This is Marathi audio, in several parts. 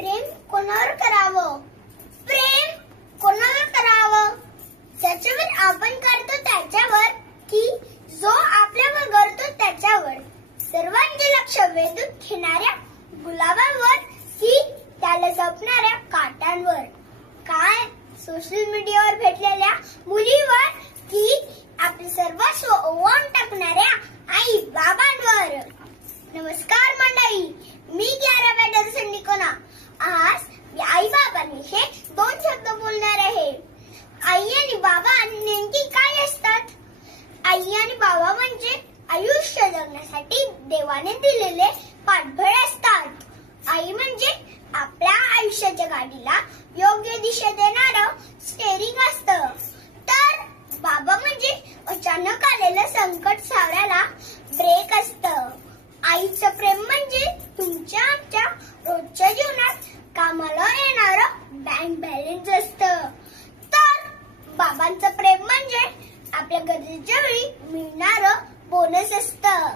प्रेम कोणावर करावं? प्रेम कोणावर करावं? ज्याच्यावर आपण करतो त्याच्यावर की जो आपल्यावर करतो त्याच्यावर? सर्वांचे लक्ष वेधून घेणाऱ्या गुलाबावर की त्याला जपणाऱ्या काट्यांवर? काय सोशल मीडियावर भेटलेल्या मुलीवर की आपले सर्वस्व ओवाळून टाकणाऱ्या आई बाबांवर? नमस्कार मंडळी, मी ग्यारा पॅटर्सन निकोना. आज मी आई बाबांविषयी 2 शब्द बोलणार आहे. आई आणि बाबा नेमकी काय असतात? आई आणि बाबा म्हणजे आयुष्य जगण्यासाठी देवाने दिलेले पाठबळ असतात. आई म्हणजे आपल्या आयुष्याच्या गाडीला योग्य दिशा देणारं स्टेरिंग असतं, तर बाबा म्हणजे अचानक आलेलं संकट सावरायला ब्रेक असतं. आईचं प्रेम म्हणजे तुमच्या आमच्या रोजच्या जीवनात कामाला येणारं बँक बॅलन्स असतं, तर बाबांचं प्रेम म्हणजे आपल्या गरजेच्या वेळी मिळणारं बोनस असतं.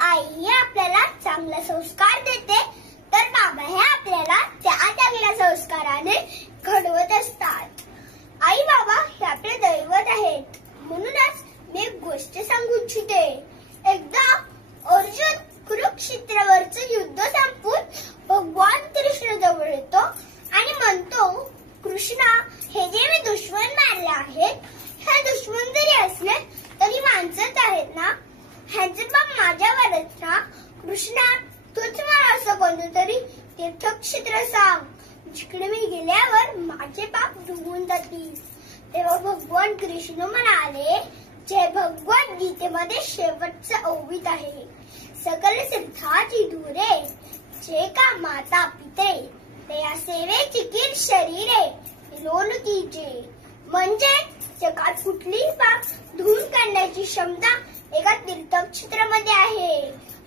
आई आपल्याला चांगला संस्कार देते, तर बाबा हे आपल्याला त्या चांगल्या संस्काराने घडवत असतात. आई बाबा हे आपले दैवत आहेत. म्हणूनच मी एक गोष्ट सांगू इच्छिते. एकदा अर्जुन कुरुक्षेत्रावरचं युद्ध संपवून भगवान कृष्ण जवळ येतो आणि म्हणतो, कृष्णा, हे जे मी दुश्मन मारले आहेत, हे दुश्मन जरी असले तरी माणसंच आहेत ना, ह्यांचे बाप माझ्यावरच ना. कृष्णा, तूच मला असं कोणतं तरी तीर्थक्षेत्र सांग जिकडे मी गेल्यावर माझे पाप धुवून जातील. तेव्हा भगवान कृष्ण म्हणाले, जे भगवद्गीतेमध्ये शेवटचं ओवीत आहे, सकल सिद्धाची दूरे, जे का माता पिते ते या सेवेची किर शरीरे लोन कीजे. म्हणजे जगात कुठलीही पाप धुवून काढण्याची क्षमता एका तीर्थक्षेत्रामध्ये आहे,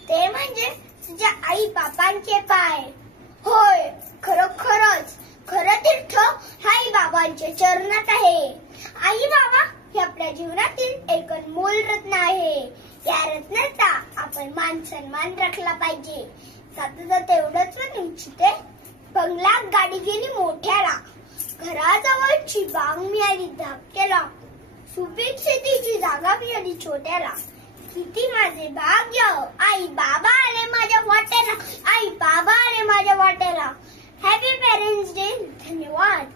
ते म्हणजे तुझ्या आई बाबांचे पाय. होय, खरोखरच खरं तीर्थ आई बाबांच्या चरणात आहे. आई बाबा हे आपल्या जीवनातील एक अनमोल रत्न आहे. या रत्नाचा आपण मान सन्मान राखला पाहिजे. जाता एवढंच म्हणू इच्छिते, बंगल्यात गाडी गेली मोठ्याला, घराजवळची बाग मिळाली धाकट्याला, सुपीक शेतीची जागा मिळाली छोट्याला. किती माझे भाग्य, आई बाबा आले माझ्या वाट्याला, आई बाबा आले माझ्या वाट्याला. Happy parents day. धन्यवाद.